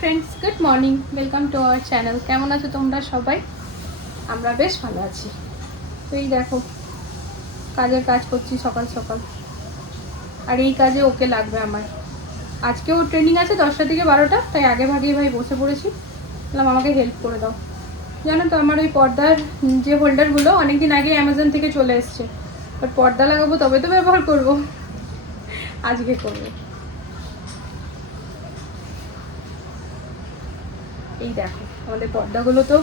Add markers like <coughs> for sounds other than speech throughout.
Friends good morning welcome to our channel কেমন আছো তোমরা সবাই? আমরা বেশ ভালো আছি। তো এই দেখো, কাজের কাজ করছি সকাল সকাল। আর এই কাজে ওকে লাগবে আমার। আজকেও ট্রেনিং আছে দশটা থেকে বারোটা, তাই আগে ভাগে ভাই বসে পড়েছি। বললাম, আমাকে হেল্প করে দাও। জানো তো, আমার ওই পর্দার যে হোল্ডারগুলো অনেক দিন আগে অ্যামাজন থেকে চলে এসছে। বাট পর্দা লাগাবো তবে তো ব্যবহার করব। আজকে করব। এই দেখো, আমাদের পর্দাগুলো তো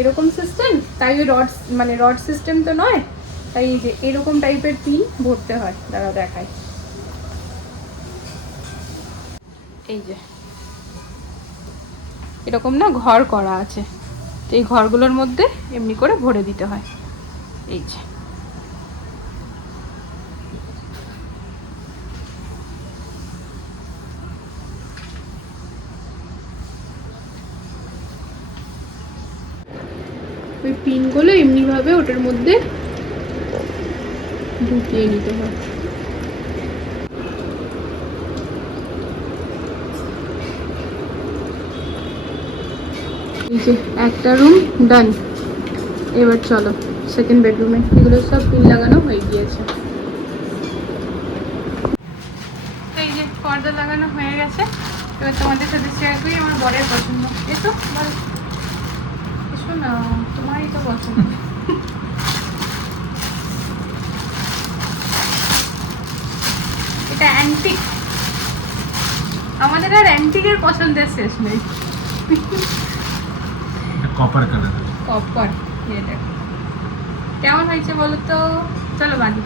এরকম সিস্টেম তাই ওই রড মানে রড সিস্টেম তো নয়, তাই যে এরকম টাইপের পিন ভরতে হয়। দাঁড়াও দেখায় এই যে এরকম না ঘর করা আছে। তো এই ঘরগুলোর মধ্যে এমনি করে ভরে দিতে হয়। এই যে। ওই পিনগুলো এমনিভাবে ওটার মধ্যে ঢুকিয়ে নিতে হয়। এই যে একটা রুম ডান এবার চলো সেকেন্ড বেডরুমে এগুলো সব পিন লাগানো হয়ে গিয়েছে। এই যে পর্দা লাগানো হয়ে গেছে। এবার তোমাদের আমার বরের পছন্দ। না, তোমারই তো পছন্দ। এটা আমাদের আর অ্যান্টিকের পছন্দের শেষ নেই। কপার কালার কপার কেমন হয়েছে বলো তো? চলো বাড়ি।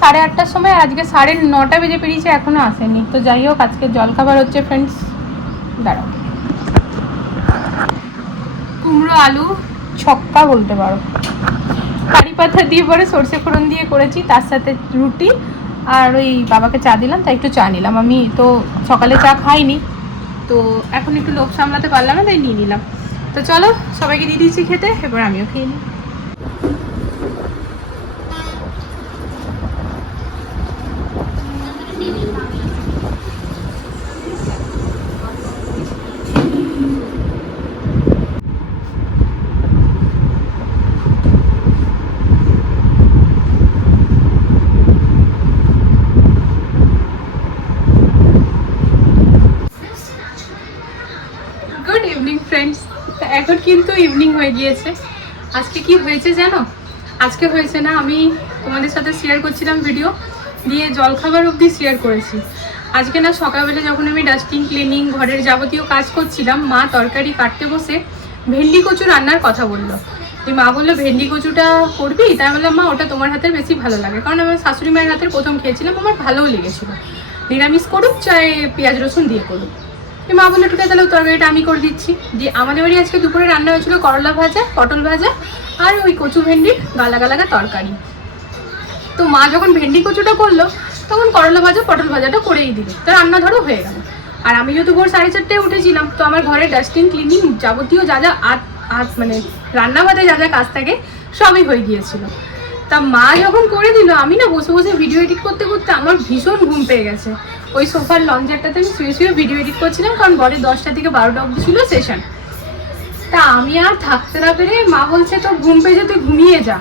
সাড়ে আটটার সময় আজকে সাড়ে নটা বেজে পেরিয়েছে এখনও আসেনি। তো যাই হোক, আজকে জলখাবার হচ্ছে ফ্রেন্ডস দাঁড়াও। কুমড়ো আলু ছক্কা বলতে পারো। কারি পাতা দিয়ে পরে সর্ষে ফোড়ন দিয়ে করেছি, তার সাথে রুটি আর ওই বাবাকে চা দিলাম, তাই একটু চা নিলাম। আমি তো সকালে চা খাইনি, তো এখন একটু লোভ সামলাতে পারলাম না, তাই নিয়ে নিলাম। তো চলো, সবাইকে দিয়ে দিয়েছি খেতে, এবার আমিও খেয়ে নিই গুড ইভিনিং ফ্রেন্ডস এখন কিন্তু ইভিনিং হয়ে গিয়েছে। আজকে কি হয়েছে জানো? আজকে হয়েছে না, আমি তোমাদের সাথে শেয়ার করছিলাম ভিডিও দিয়ে জলখাবার অবধি শেয়ার করেছি। আজকে না সকালবেলা যখন আমি ডাস্টিং ক্লিনিং ঘরের যাবতীয় কাজ করছিলাম, মা তরকারি কাটতে বসে ভেন্ডি কচু রান্নার কথা বলল। এই মা বলল, ভেন্ডি কচুটা করবি? তাই বললাম, মা, ওটা তোমার হাতের বেশি ভালো লাগে। কারণ আমার শাশুড়ি মায়ের হাতের প্রথম খেয়েছিলাম, আমার ভালোও লেগেছিলো। নিরামিষ করুক চাই পেঁয়াজ রসুন দিয়ে করুক। মা বলল ঠিক আছে তাহলে তরকারিটা আমি করে দিচ্ছি। দিয়ে আমাদের বাড়ি আজকে দুপুরে রান্না হয়েছিল করলা ভাজা, পটল ভাজা আর ওই কচু ভেন্ডির গালা গালাগা তরকারি। তো মা যখন ভেন্ডি কচুটা করল, তখন করলা ভাজা, পটল ভাজাটা করেই দিল। তো রান্না ধরো হয়ে গেল। আর আমি যেহেতু ভোর সাড়ে চারটায় উঠেছিলাম, তো আমার ঘরে ডাস্টিং ক্লিনিং যাবতীয় যা যা আত মানে রান্না বাদে যা যা কাজ থাকে, সবই হয়ে গিয়েছিল। তা মা যখন করে দিল, আমি না বসে বসে ভিডিও এডিট করতে করতে আমার ভীষণ ঘুম পেয়ে গেছে। ওই সোফার লঞ্চারটাতে আমি শুয়ে শুয়ে ভিডিও এডিট করছিলাম, কারণ বড় দশটা থেকে বারোটা অবধি ছিল সেশন তা আমি আর থাকতে না পেরে মা বলছে তো ঘুম পেয়েছে, তুই ঘুমিয়ে যা।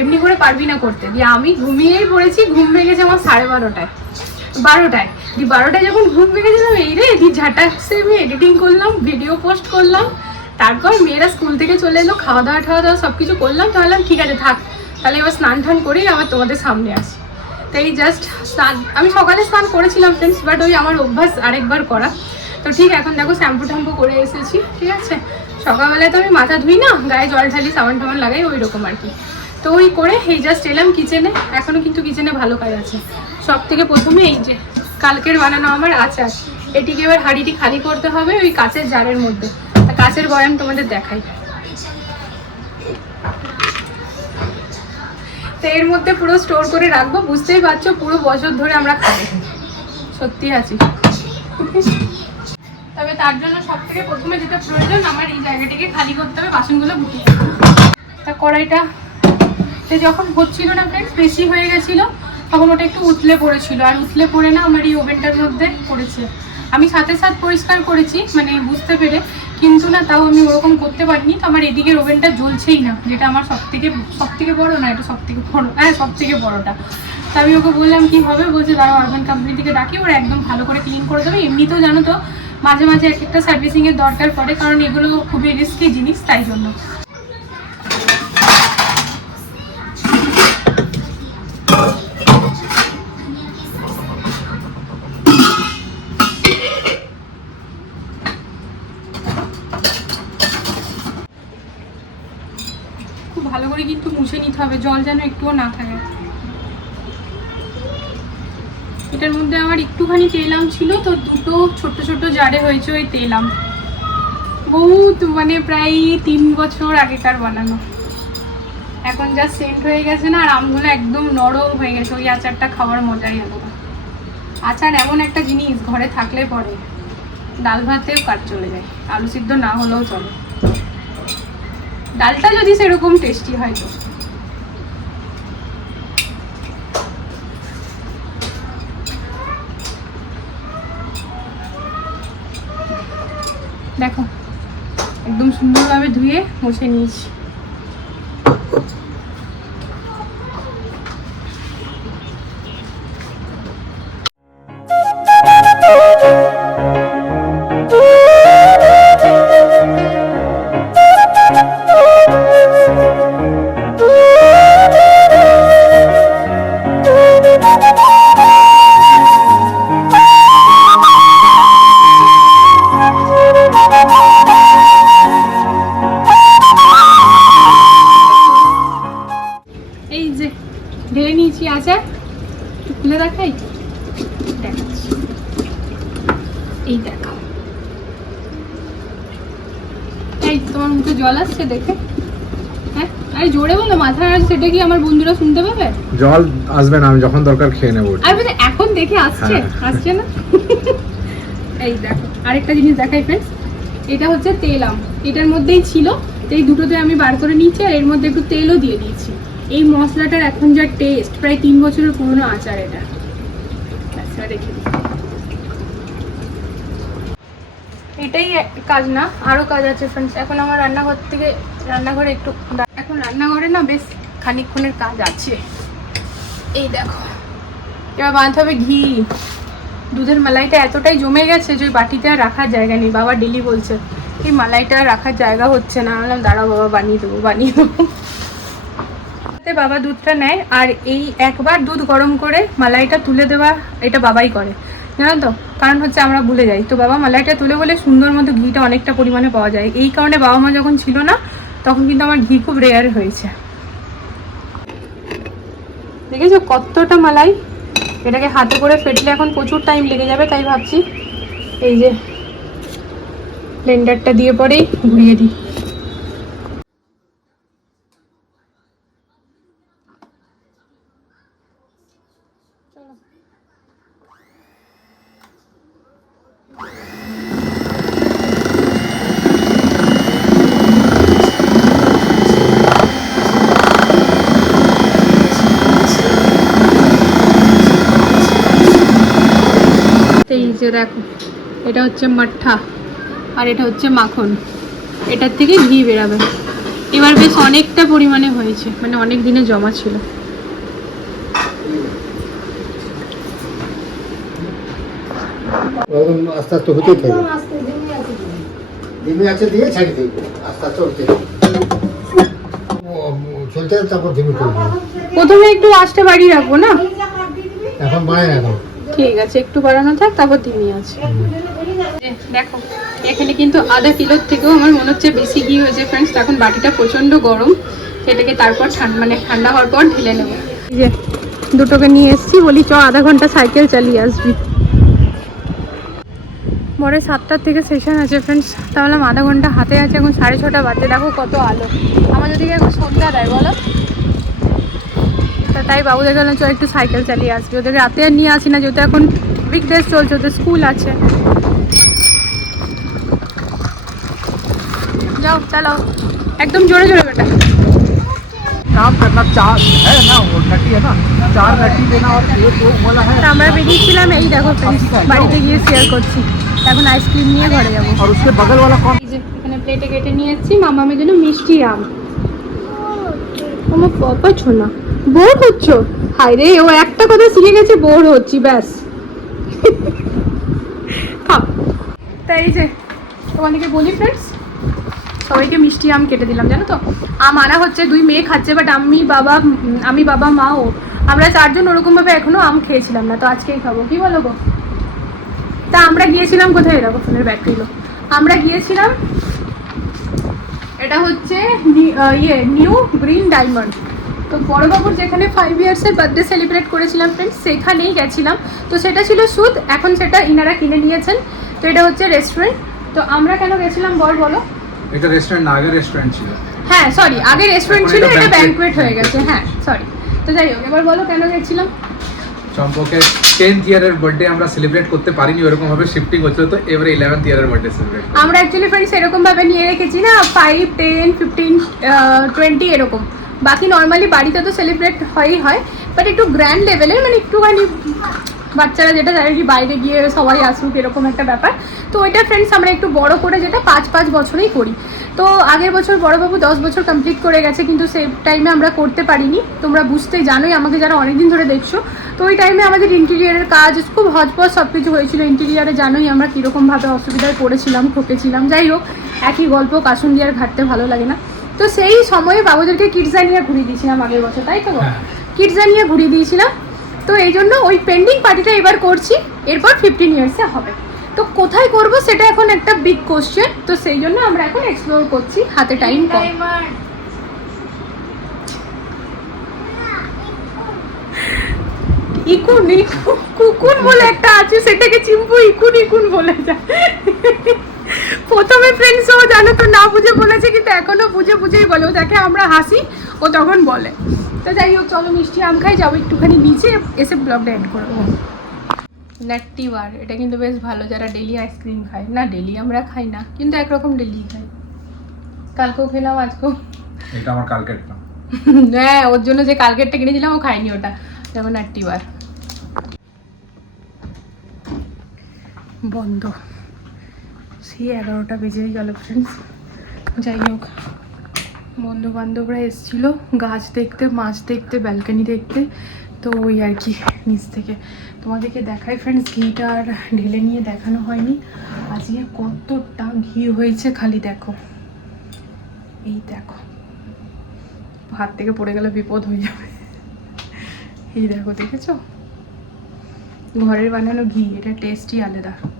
এমনি করে পারবি না করতে। দিয়ে আমি ঘুমিয়েই পড়েছি, ঘুম ভেঙেছে আমার সাড়ে বারোটায়। বারোটায়। দিয়ে বারোটায় যখন ঘুম ভেঙেছিলাম এই রে, দিয়ে ঝাঁটাক্সে আমি এডিটিং করলাম ভিডিও পোস্ট করলাম। তারপর মেয়েরা স্কুল থেকে চলে এলো, খাওয়া দাওয়া খাওয়া দাওয়া সব কিছু করলাম। তাহলে ঠিক আছে, থাক। তাহলে এবার স্নান টান করেই আবার তোমাদের সামনে আসি। তাই জাস্ট স্নান, আমি সকালে স্নান করেছিলাম ফ্রেন্ডস বাট ওই আমার অভ্যাস আরেকবার করা। তো ঠিক এখন দেখো শ্যাম্পু ট্যাম্পু করে এসেছি, ঠিক আছে? সকালবেলায় তো আমি মাথা ধুই না, গায়ে জল ঢালি, সাবান টাবান লাগাই, ওই রকম আর কি। তো ওই করে এই জাস্ট এলাম কিচেনে এখনও কিন্তু কিচেনে ভালো কাজ আছে। সব থেকে প্রথমে এই যে কালকের বানানো আমার আচার, এটিকে এবার হাঁড়িটি খালি করতে হবে ওই কাঁচের জারের মধ্যে। তা কাঁচের বয়াম তোমাদের দেখাই। তো এর মধ্যে পুরো স্টোর করে রাখব, বুঝতেই পারছ, পুরো বছর ধরে আমরা খাব। সত্যি আছি। তবে তার জন্য সব থেকে প্রথমে যেটা প্রয়োজন, আমার এই জায়গাটিকে খালি করতে হবে, বাসনগুলো গুটিয়ে তা কড়াইটা যখন হচ্ছিল না ফ্রেন্ডস বেশি হয়ে গেছিল, তখন ওটা একটু উতলে পড়েছিল। আর উতলে পড়ে না, আমার এই ওভেনটার মধ্যে পড়েছে। আমি সাথে সাথ পরিষ্কার করেছি মানে বুঝতে পেরে। কিন্তু না, তাও আমি ওরকম করতে পারিনি। তো আমার এদিকের ওভেনটা জ্বলছেই না, যেটা আমার সব থেকে সব থেকে বড় না, এটা সব থেকে বড় হ্যাঁ সব থেকে বড়টা। তো আমি ওকে বললাম, কি হবে? বলছে তারা অরবান কোম্পানি থেকে ডাকি, ওরা একদম ভালো করে ক্লিন করে দেবে। এমনিতেও জানো তো, মাঝে মাঝে এক একটা সার্ভিসিংয়ের দরকার পড়ে, কারণ এগুলো খুবই রিস্কি জিনিস, তাই জন্য। হবে, জল যেন একটুও না থাকে। এটার মধ্যে আমার একটুখানি তেলাম ছিল তো দুটো ছোট ছোট জারে হয়েছে ওই তেলাম। বহুত মানে প্রায় তিন বছর আগেকার বানানো। এখন যা সেন্ট হয়ে গেছে না, আর আমগুলো একদম নরম হয়ে গেছে, ওই আচারটা খাওয়ার মজাই আলাদা। আচার এমন একটা জিনিস, ঘরে থাকলে পরে ডাল ভাতেও কাজ চলে যায়, আলু সিদ্ধ না হলেও চলে। ডালটা যদি সেরকম টেস্টি হয় তো। দেখো একদম সুন্দরভাবে ধুয়ে মুছে নিয়েছি। মুখে দেখে। হ্যাঁ আরে জোরে বলো সেটা কি আমার বন্ধুরা শুনতে পাবে? জল আসবে না আমি যখন দরকার খেয়ে নেব। আর মানে এখন দেখে আসছে? হ্যাঁ। আসছে না? এই দেখো আরেকটা জিনিস দেখাই ফ্রেন্ডস এটা হচ্ছে তেলাম এটার মধ্যেই ছিল এই দুটোতে আমি বার করে নিয়েছি আর এর মধ্যে একটু তেলও দিয়ে দিয়েছি। এই মশলাটার এখন যা টেস্ট প্রায় তিন বছরের পুরনো আচার এটা। আচ্ছা রেখে। এটাই কাজ না আরও কাজ আছে ফ্রেন্ডস এখন আমার রান্নাঘর থেকে রান্নাঘরে একটু এখন রান্নাঘরে না বেশ খানিকক্ষণের কাজ আছে। এই দেখো, এবার বাঁধতে হবে ঘি। দুধের মালাইটা এতটাই জমে গেছে যে বাটিতে আর রাখার জায়গা নেই। বাবা ডেলি বলছে, এই মালাইটা আর রাখার জায়গা হচ্ছে না। বললাম, দাঁড়াও বাবা, বানিয়ে দেবো বানিয়ে দেবো। বাবা দুধটা নেয়, আর এই একবার দুধ গরম করে মালাইটা তুলে দেওয়া এটা বাবাই করে। জানো তো? কারণ হচ্ছে আমরা ভুলে যাই। তো বাবা মালাইটা তুলে বলে সুন্দর মতো ঘিটা অনেকটা পরিমাণে পাওয়া যায়। এই কারণে বাবা মা যখন ছিল না, তখন কিন্তু আমার ঘি খুব রেয়ার হয়েছে। দেখেছ কতটা মালাই? এটাকে হাতে করে ফেটলে এখন প্রচুর টাইম লেগে যাবে, তাই ভাবছি। এই যে ব্লেন্ডারটা দিয়ে পরেই ঘুরিয়ে দিই এই যে দেখো এটা হচ্ছে মাঠা আর এটা হচ্ছে মাখন। এটার থেকে ঘি বেরাবে। এবার বেশ অনেকটা পরিমাণে হয়েছে মানে অনেক দিনে জমা ছিল। আস্তে আস্তে হতেই থাকবে ধিমি আছে। দিয়ে ছাড়ি দিই। আস্তে আস্তে হতে চলতে তারপর ধিমি করব। প্রথমে একটু আঁচটা বাড়িয়ে রাখব না? এখন বাড়ে এখন। ঠিক আছে, একটু বাড়ানো থাক, তারপর দিমি আছে। দেখো, এখানে কিন্তু আধা কিলোর থেকেও আমার মনে হচ্ছে বেশি ঘি হয়েছে ফ্রেন্ডস এখন বাটিটা প্রচণ্ড গরম এটাকে তারপর ঠান্ডা মানে ঠান্ডা হওয়ার পর ঢেলে নেব। যে, দুটোকে নিয়ে এসেছি, বলি, চ, আধা ঘণ্টা সাইকেল চালিয়ে আসবি। পরে সাতটার থেকে সেশন আছে ফ্রেন্ডস তাহলে আধা ঘণ্টা হাতে আছে, এখন সাড়ে ছটা বাজে। দেখো কত আলো। আমার যদি এখন সন্ধ্যা দেয়, বলো। তা তাই বাবুদের গেলাম চল একটু সাইকেল চালিয়ে আসবি ওদের রাতে আর নিয়ে আসি না যেহেতু এখন উইকডেজ চলছে ওদের স্কুল আছে যাও চালাও একদম জোরে জোরে বেটা काम करना चार है ना वो नटी है ना चार नटी देना और एक वो वाला है তা আমরা বেরিয়েছিলাম এই দেখো ফ্রেন্ডস বাড়িতে গিয়ে শেয়ার করছি এখন আইসক্রিম নিয়ে ঘরে যাবো और उसके बगल वाला कौन এই যে এখানে প্লেটে কেটে নিয়ে এসেছি মামামের জন্য মিষ্টি আম আমার পাপা ছোনা বোর হচ্ছ? হায় রে ও একটা কথা শিখে গেছে, বোর হচ্ছি, ব্যাস। তাই যে, তোমাদেরকে বলি ফ্রেন্ডস সবাইকে মিষ্টি আম কেটে দিলাম, জানো তো? আম আনা হচ্ছে, দুই মেয়ে খাচ্ছে বাট আমি বাবা আমি বাবা, মা, ও। আমরা চারজন ওরকমভাবে এখনও আম খেয়েছিলাম না, তো আজকেই খাব। কি বলো গো? তা আমরা গিয়েছিলাম কোথায়? দেখো, ফোনের ব্যাটারিগুলো আমরা গিয়েছিলাম, এটা হচ্ছে ইয়ে নিউ গ্রিন ডায়মন্ড তো বড়বাবুর যেখানে ফাইভ ইয়ার্সের বার্থডে সেলিব্রেট করেছিলাম ফ্রেন্ডস সেখানেই গেছিলাম। তো সেটা ছিল সুদ এখন সেটা ইনারা কিনে নিয়েছেন। তো এটা হচ্ছে রেস্টুরেন্ট তো আমরা কেন গেছিলাম বল বলো? এটা রেস্টুরেন্ট না আগে রেস্টুরেন্ট ছিল। হ্যাঁ সরি আগে রেস্টুরেন্ট ছিল এটা ব্যাঙ্কুয়েট হয়ে গেছে হ্যাঁ সরি তো যাই হোক এবার বলো কেন গেছিলাম? চম্পকের টেন্থ ইয়ারের বার্থডে আমরা সেলিব্রেট করতে পারিনি ওরকম ভাবে শিফটিং হচ্ছিল তো এবারে ইলেভেন্থ ইয়ারের বার্থডে সেলিব্রেট আমরা অ্যাকচুয়ালি ফ্রেন্ডস এরকম ভাবে নিয়ে রেখেছি না ফাইভ টেন ফিফটিন টোয়েন্টি এরকম। বাকি নর্মালি বাড়িতে তো সেলিব্রেট হয়ই হয় বাট একটু গ্র্যান্ড লেভেলের মানে একটুখানি বাচ্চারা যেটা জানে কি বাইরে গিয়ে সবাই আসুক, এরকম একটা ব্যাপার। তো ওইটা ফ্রেন্ডস আমরা একটু বড় করে যেটা পাঁচ পাঁচ বছরেই করি। তো আগের বছর বড়বাবু দশ বছর কমপ্লিট করে গেছে, কিন্তু সেই টাইমে আমরা করতে পারিনি। তোমরা বুঝতে জানোই, আমাকে যারা অনেকদিন ধরে দেখছ, তো ওই টাইমে আমাদের ইন্টেরিয়ারের কাজ, খুব হজপজ সব কিছু হয়েছিল ইন্টেরিয়ারে জানোই আমরা কীরকমভাবে অসুবিধায় পড়েছিলাম, ঠকেছিলাম। যাই হোক, একই গল্প কাসুন্দিয়ার ঘাটতে ভালো লাগে না। তো সেই সময়ে বাবুদেরকে কিডজানিয়া ঘুরিয়ে দিয়েছিলাম আগের বছর তাই তো? হ্যাঁ। কিডজানিয়া ঘুরিয়ে দিয়েছিলাম। তো এই জন্য ওই পেন্ডিং পার্টিটা এবার করছি এরপর ফিফটিন ইয়ার্সে হবে। তো কোথায় করব সেটা এখন একটা বিগ কোশ্চেন তো সেই জন্য আমরা এখন এক্সপ্লোর করছি হাতে টাইম কম। ইকুন ইকুন কুকুন বলে একটা আছে সেটাকে চিম্পু ইকুন ইকুন বলে যায় প্রথমে ফ্রেন্ডস ও জানো তো না বুঝে বলেছে কিন্তু এখনও বুঝে বুঝেই বলে। ও দেখে আমরা হাসি ও তখন বলে। তো যাই হোক চলো মিষ্টি আম খাই যাব একটুখানি নিচে এসে ব্লগটা এড করব নাট্টি বার এটা কিন্তু বেশ ভালো যারা ডেলি আইসক্রিম খায়। না ডেলি আমরা খাই না কিন্তু একরকম ডেলি খাই। কালকেও খেলাম আজকেও। এটা আমার কালকের <laughs> হ্যাঁ ওর জন্য যে কালকেরটা কিনেছিলাম ও খায়নি ওটা। যেমন বার বন্ধ। সেই এগারোটা বেজেই গেল ফ্রেন্ডস যাই হোক বন্ধু বান্ধবরা এসেছিল, গাছ দেখতে, মাছ দেখতে ব্যালকানি দেখতে। তো ওই আর কি, নিচ থেকে। তোমাদেরকে দেখাই ফ্রেন্ডস ঘিটা আর ঢেলে নিয়ে দেখানো হয়নি। আজকে কতটা ঘি হয়েছে খালি দেখো। এই দেখো। হাত থেকে পড়ে গেলে বিপদ হয়ে যাবে। এই দেখো, দেখেছ? ঘরের বানানো ঘি, এটা টেস্টই আলাদা।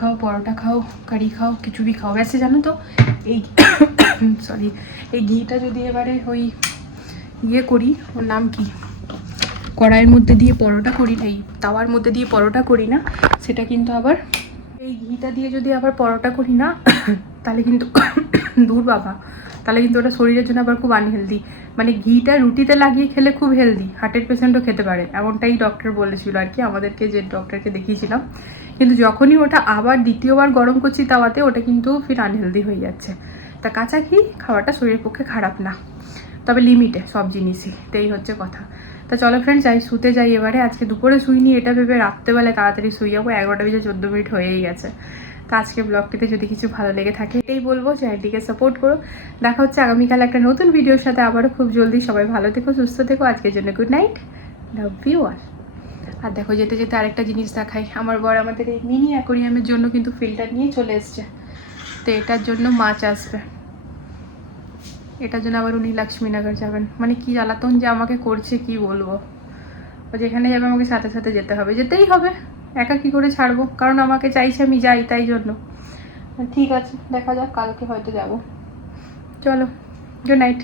খাও, পরোটা খাও, কারি খাও, খিচুড়ি খাও। ব্যাসে জানো তো? এই <coughs> সরি এই ঘিটা যদি এবারে ওই ইয়ে করি, ওর নাম কি? কড়াইয়ের মধ্যে দিয়ে পরোটা করি না, এই তাওয়ার মধ্যে দিয়ে পরোটা করি না, সেটা কিন্তু আবার এই ঘিটা দিয়ে যদি আবার পরোটা করি না, <coughs> তাহলে কিন্তু <coughs> দূর বাবা। তাহলে কিন্তু ওটা শরীরের জন্য আবার খুব আনহেলদি মানে ঘিটা রুটিতে লাগিয়ে খেলে খুব হেলদি হার্টের পেশেন্টও খেতে পারে, এমনটাই ডক্টর বলেছিল আর কি, আমাদেরকে যে ডক্টরকে দেখিয়েছিলাম। কিন্তু যখনই ওটা আবার দ্বিতীয়বার গরম করছি তাওয়াতে, ওটা কিন্তু ফির আনহেলদি হয়ে যাচ্ছে। তা কাঁচা ঘি খাওয়াটা শরীরের পক্ষে খারাপ না। তবে লিমিটে সব জিনিসই তাই হচ্ছে কথা। তা চলো ফ্রেন্ড যাই, শুতে যাই এবারে। আজকে দুপুরে শুইনি, এটা ভেবে রাত্রেবেলায় তাড়াতাড়ি শুয়ে যাব। এগারোটা বেজে চোদ্দ মিনিট হয়েই গেছে। আজকে ব্লগটিতে যদি কিছু ভালো লেগে থাকে, এটাই বলব চ্যানেলটিকে সাপোর্ট করো। দেখা হচ্ছে আগামীকাল একটা নতুন ভিডিওর সাথে। আবারও খুব জলদি সবাই ভালো থেকো, সুস্থ থেকো। আজকের জন্য গুড নাইট লাভ ইউ আর আর দেখো, যেতে যেতে আরেকটা জিনিস দেখাই। আমার বর আমাদের এই মিনি অ্যাকোরিয়ামের জন্য কিন্তু ফিল্টার নিয়ে চলে এসছে। তো এটার জন্য মাছ আসবে। এটার জন্য আবার উনি লক্ষ্মীনগর যাবেন। মানে কি জ্বালাতন যে আমাকে করছে, কি বলব? ও যেখানে যাবে আমাকে সাথে সাথে যেতে হবে। যেতেই হবে। একা কি করে ছাড়বো? কারণ আমাকে চাইছে আমি যাই তাই জন্য। ঠিক আছে, দেখা যাক, কালকে হয়তো যাব। চলো গুড নাইট